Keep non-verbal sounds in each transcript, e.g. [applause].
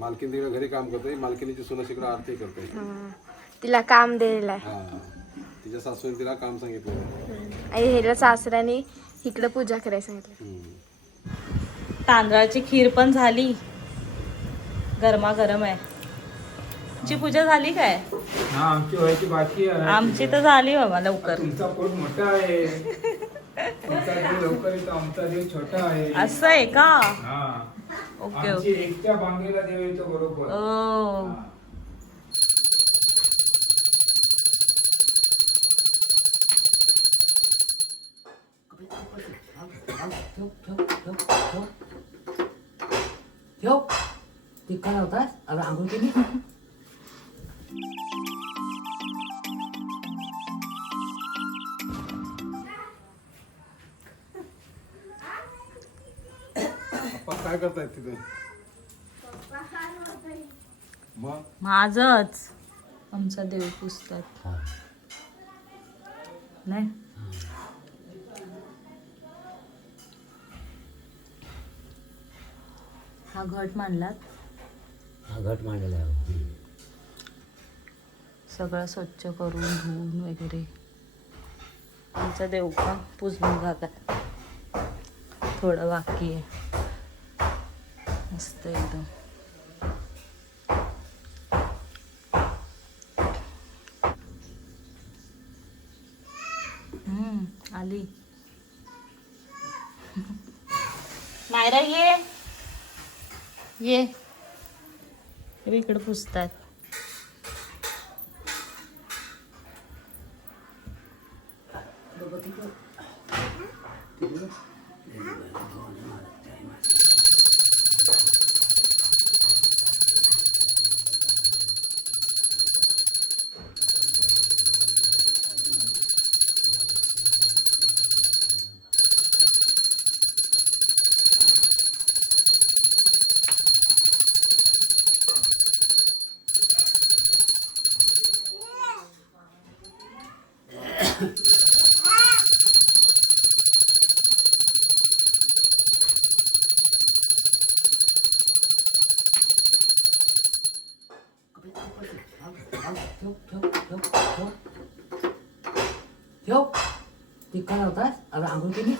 मालकीन तिकडे घरी काम करते मालकिनीची सुनस इकडे आरती करते हं. तिला काम दिलेलं आहे हा तिच्या सासूने तिला काम सांगितलं हं. आणि ह्याला सासऱ्याने इकडं पूजा करायला सांगितलं हम्म. तांदळाची खीर पण झाली. गरमागरम आहे. ची पूजा झाली काय? हा आमची व्हायची बाकी आहे. आमची तर झाली बाबा लवकर. तुमचा पोट मोठा आहे. [laughs] तुमचा देव लवकर येतो आमचा देव छोटा आहे. असं आहे का? हा. Okay okay. एकच्या बांगेला देव येतो बरोबर. ओ. हा. ठेव ती काय होतास अरे आंघोळ केली? करतायत तिथे? मग? माझच. आमचा देव पुसतात. नाही? हा घट मांडलात? हा घट मांडलेला आहे सगळं स्वच्छ करून धुवून वगैरे. आमचा देव पण पुजून जातात थोडं बाकी आहे. मस्त एकदम हम्म, आली नायरा ये. ये 벽? 니꺼야, 나? 아, 안 긁으니?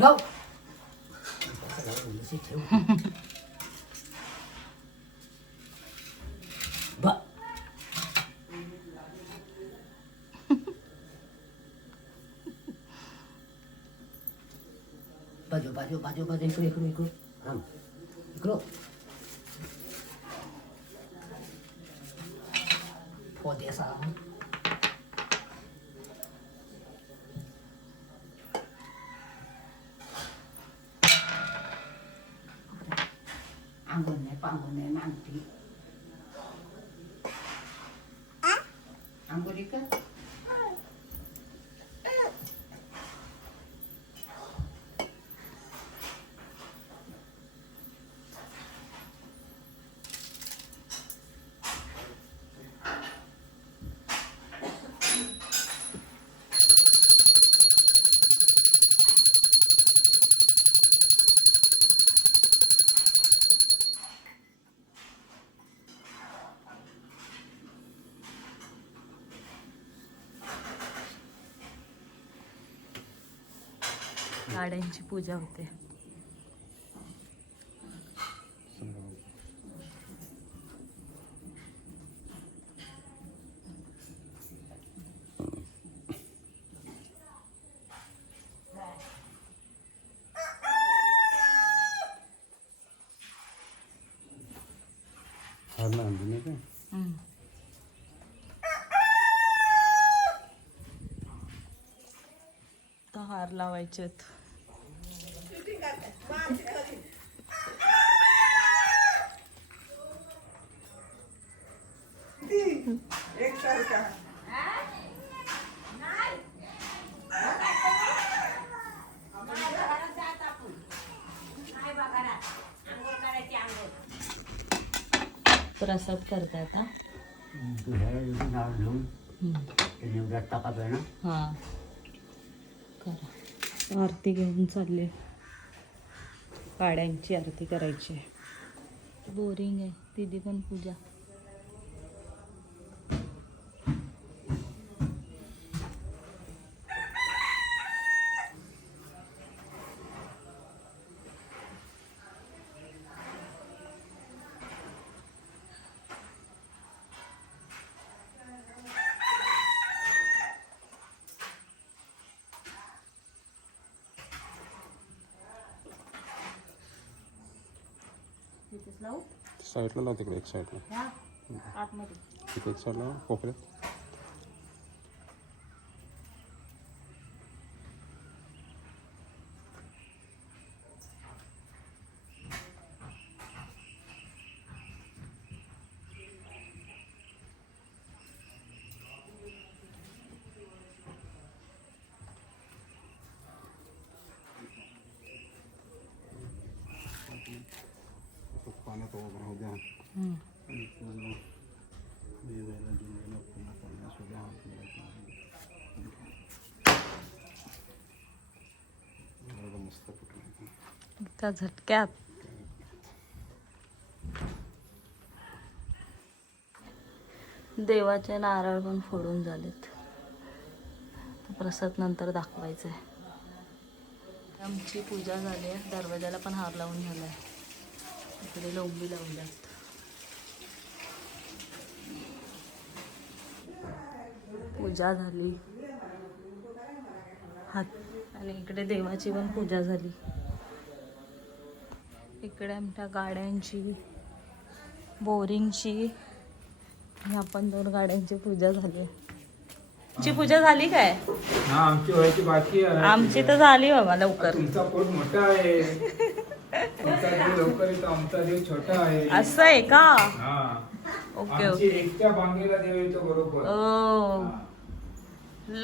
हे बघ, इकडं पुजतात ठेव ठेव ठेव ठेव ठेव ती काय होतास अरे आंघोळ केली ठेव ठेव बा बाजू बाजू बाजू बाजू इकडे इकडे इकडे थांब इकडं पोते असा आंघोळ नाही पांघोळ नाही नांगठी आंघोळी कर गाड्यांची पूजा होते. हारला आणली नाही प्रसाद करता आता. हा. करा. आरती घेऊन चालली. पाड्यांची आरती करायची बोरिंग आहे. तिथे पण पूजा. साईडला लाव. तिकडे एक साईडला. आतमध्ये. एक साईडला कोपऱ्यात. पाण्यात वगैरे होऊ द्या मस्त कुठलं एका झटक्यात देवाचे नारळ पण फोडून झालेत. प्रसाद नंतर दाखवायचं आहे आमची पूजा झाली आहे. दरवाजाला पण हार लावून झाला आहे इकडे लोंबी लावल्यात पूजा झाली. हात आणि इकडे देवाची पण पूजा झाली. इकडे आमच्या गाड्यांची बोरिंगची आणि आपण दोन गाड्यांची पूजा झाली. तुमची पूजा झाली काय? हा आमची व्हायची बाकी आहे. आमची तर झाली बाबा लवकर. आहे तुमचा देव लवकर येतो आमचा देव छोटा आहे. असं आहे का? हा. ओके आमची ओके. एकट्या बांगेला देव येतो बरोबर. ओ.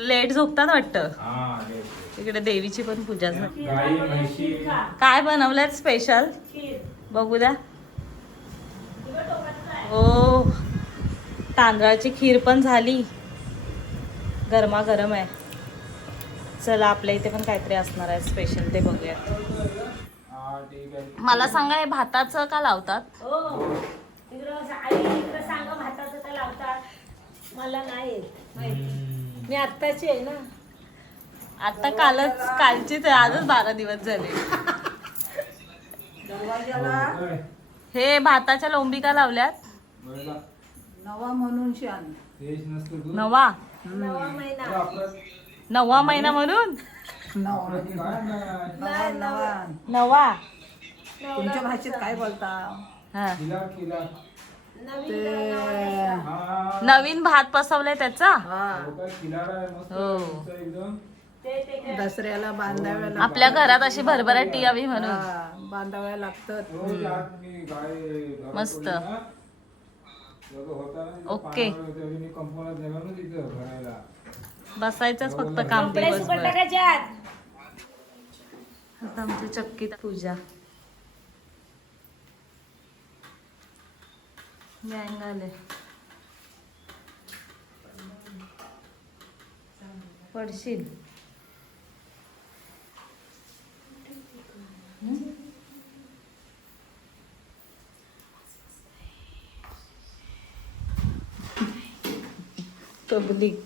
लेट झोपतात वाटतं? हा देव. इकडे देवीची पण पूजा झाली. गाई म्हैशी. काय बनवल्यात स्पेशल बघू द्या. ओ. तांदळाची खीर पण झाली. गरमागरम आहे. चला आपल्या इथे पण काहीतरी असणार आहे स्पेशल ते बघूया मला सांगा हे भाताचं का लावतात? मला नाही मी आत्ताची आहे ना. आता कालच कालचीच आहे आजच बारा दिवस झाले? हे भाताच्या लोंबी का लावल्यात. नवा म्हणून. नवा. नवा महिना म्हणून? नवा. काय नाही. नवा नवा तुमच्या भाषेत काय बोलता? हा. हा नवीन भात पसवलाय त्याचा? हा. दसऱ्याला बांधाव्या आपल्या घरात अशी भरभराटी यावी म्हणून. बांधाव्या लागतात. मस्त. ओके. बसायचंच फक्त काम आता आमची चक्कीत पूजा. गँग आले पडशील. [laughs] पब्लिक.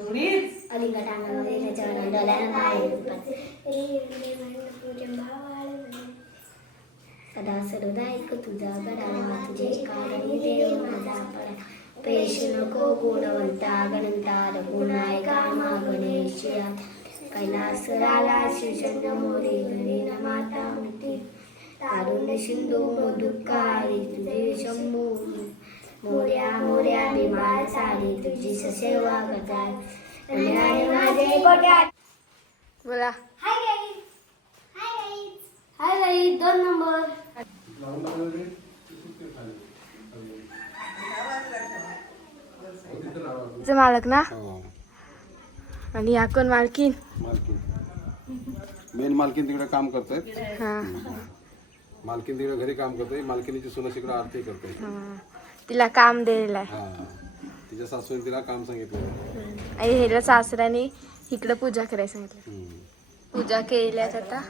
अलिंगटांगमध्ये त्याच्यावर डोल्यानं सदा तुझा गडा तुझे कारण देव माझा परा पेश नको गुणवंता गणंतार गुणाय मा गणेश कैलास राला शिवचंद्र मोरे धरी सिंधू मधुकारी तुझे शंभू. मोर्या मोर्या बिमार सारी तुझी सेवा करतात आणि माझे पोटात बोला. Hi guys hi guys hi guys दोन नंबर. चे मालक ना? हो. आणि या कोण मालकीन? मालकीन. मेन मालकीन तिकडे काम करतायत हा. मालकीन तिकडे घरी काम करते मालकिनीची सुनस इकडे आरती करते हा. तिला काम दिलेलं आहे. हा तिच्या सासूने तिला काम सांगितलं आणि ह्याला सासऱ्याने इकडं पूजा करायला सांगितलं. पूजा केल्यात आता.